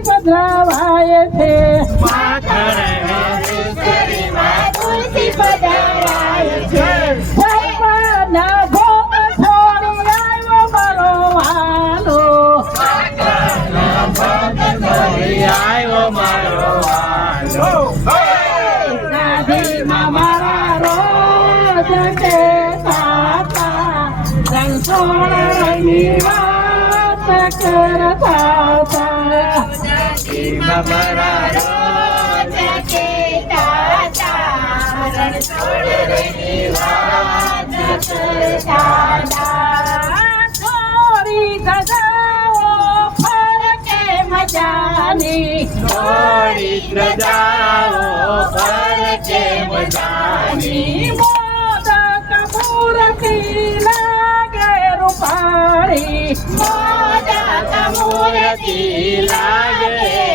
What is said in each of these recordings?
પધરાવાય છે તુલસી પધરાવાય છે ના ભોગ છોડી આવ્યો મારો વાલો આવ્યો મારો વાલો ગાદીમાં મારા રોજ કહેતા રણછોડની વાત કરતા મારા રોજ કહેતા રણછોડની વાત કરતા થોડી સજાઓ ફરકે મજાની થોડી પ્રજાઓ પર કે મજાની મોદક મૂર્તિ લાગે રૂપાળી મોદક મૂર્તિ લાગે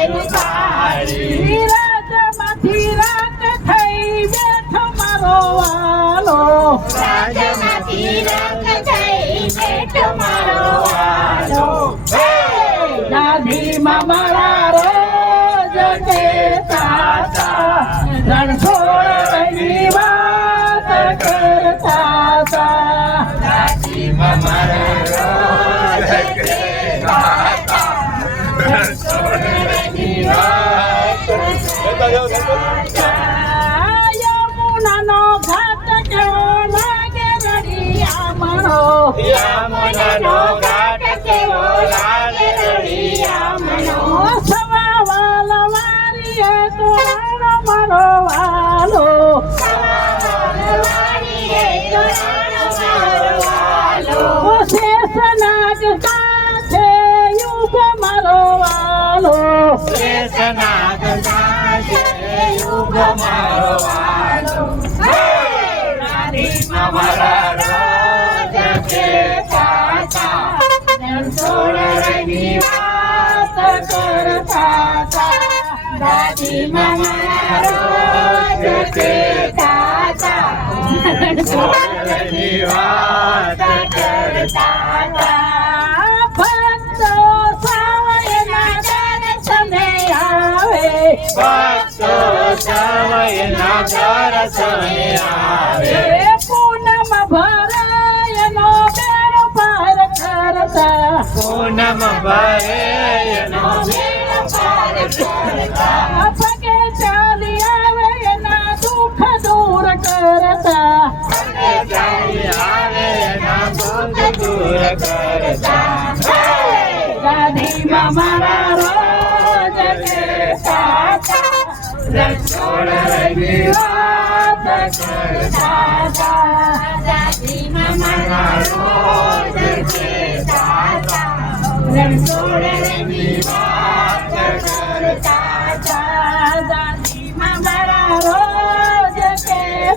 રૂપાળી રાજમાંથી રાત થઈ બેઠો મારો વાલો રાજમાંથી રાત થઈ બેઠો મારો વાલો દાદીમાં મારા રોજ કહેતા રણછોડની વાત કરતા દાદીમાં મારા રોજ કહેતા રણછોડની વાત યમુનાનો ઘાટ કેવો લાગે રળિયામણો યમુનાનો ઘાટ કેવો લાગે રળિયામણો સવા વાલ વારીએ તો આનો મારો વાલો શેષનાગ સાથે યુગ મારો વાલો શેષનાગ સાથે યુગ મારો વાલો મારા રોજ કહેતા રણછોડની વાત કરતા દાદીમાં મારા રોજ કહેતા રણછોડની વાત કરતા ભક્તો સાવયના દર્શને આવે ભક્તો સમયના દર્શને આવે પૂનમ ભરાયનો બેડો પાર કરતા પૂનમ ભરે એનો બેડો પાર કરતા પગે ચાલી આવે એના દુઃખ દૂર કરતા ચાલી આવે એના દુઃખ દૂર કરતા ગાદીમાં મારા રોજ કહેતા રણછોડની વાત કરતા દાદીમાં મારા રોજ કહેતા રણછોડની વાત કરતા દાદીમાં મારા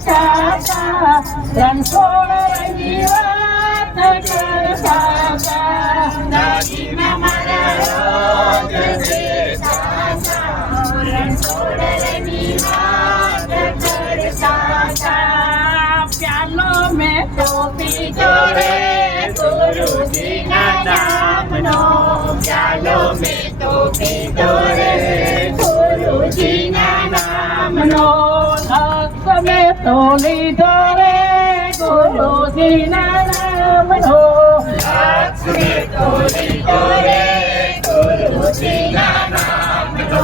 કરતા રણછોડની વાત કરતા દાદીના મારા રોજ કહેતા હતા રણછોડની વાત કરતા પ્યાલો મેં તો પીધો રે ગુરુજીના નામનો ચાલો મેં તો પીધો રે ગુરુજીના નામનો લક્ષ મેં તો લીધો રે ગુરુજીના નામનો લક્ષ્મી તો લીધો રે ગુરુજીના નામનો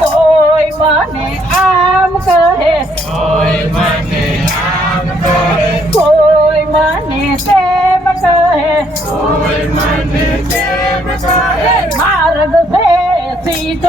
કોઈ મને આમ કહે કોઈ મને આમ કહે કોઈ મને તેમ કહે કોઈ મને તેમ કહે માર્ગ છે સીધો